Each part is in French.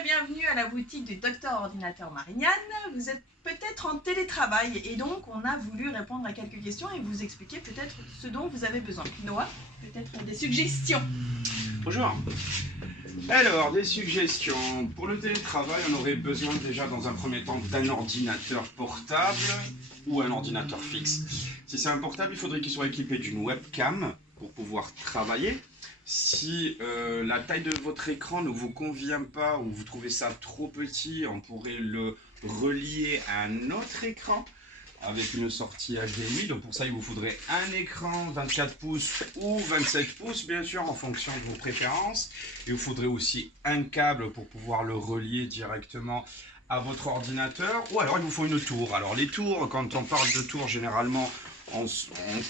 Bienvenue à la boutique du Docteur Ordinateur Marignane. Vous êtes peut-être en télétravail et donc on a voulu répondre à quelques questions et vous expliquer peut-être ce dont vous avez besoin. Noah, peut-être des suggestions. Bonjour. Alors, des suggestions. Pour le télétravail, on aurait besoin déjà dans un premier temps d'un ordinateur portable ou un ordinateur fixe. Si c'est un portable, il faudrait qu'il soit équipé d'une webcam pour pouvoir travailler. Si la taille de votre écran ne vous convient pas ou vous trouvez ça trop petit, on pourrait le relier à un autre écran avec une sortie HDMI. Donc pour ça, il vous faudrait un écran 24 pouces ou 27 pouces, bien sûr, en fonction de vos préférences. Il vous faudrait aussi un câble pour pouvoir le relier directement à votre ordinateur. Ou alors, il vous faut une tour. Alors les tours, quand on parle de tours, généralement, on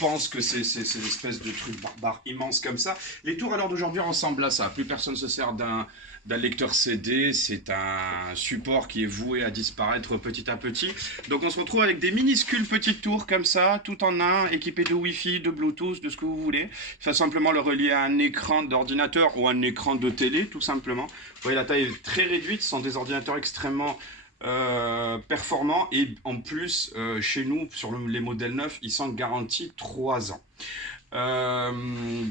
pense que c'est une espèce de truc barbare immense comme ça. Les tours à l'heure d'aujourd'hui ressemblent à ça. Plus personne ne se sert d'un lecteur CD. C'est un support qui est voué à disparaître petit à petit. Donc on se retrouve avec des minuscules petites tours comme ça, tout en un, équipées de Wi-Fi, de Bluetooth, de ce que vous voulez. Il faut simplement le relier à un écran d'ordinateur ou un écran de télé, tout simplement. Vous voyez, la taille est très réduite. Ce sont des ordinateurs extrêmement performants et en plus chez nous sur les modèles neufs ils sont garantis 3 ans.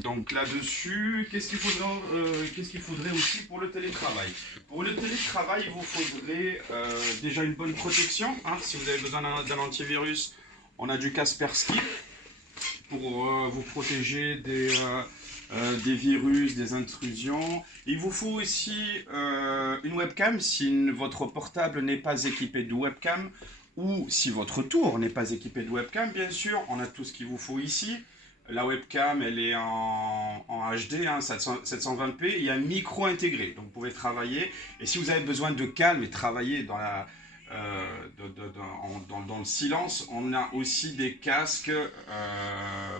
Donc là-dessus, qu'est-ce qu'il faudrait aussi pour le télétravail? Pour le télétravail, il vous faudrait déjà une bonne protection, hein. Si vous avez besoin d'un antivirus, on a du Kaspersky pour vous protéger des virus, des intrusions. Il vous faut aussi une webcam si votre portable n'est pas équipé de webcam ou si votre tour n'est pas équipé de webcam. Bien sûr, on a tout ce qu'il vous faut ici. La webcam, elle est en HD, hein, 720p. Il y a un micro intégré, donc vous pouvez travailler. Et si vous avez besoin de calme et travailler dans dans le silence, on a aussi des casques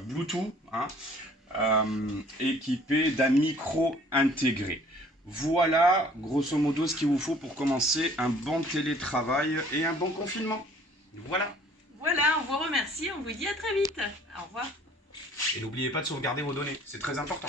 Bluetooth, hein, équipé d'un micro intégré. Voilà grosso modo ce qu'il vous faut pour commencer un bon télétravail et un bon confinement. Voilà. Voilà, on vous remercie, on vous dit à très vite. Au revoir. Et n'oubliez pas de sauvegarder vos données, c'est très important.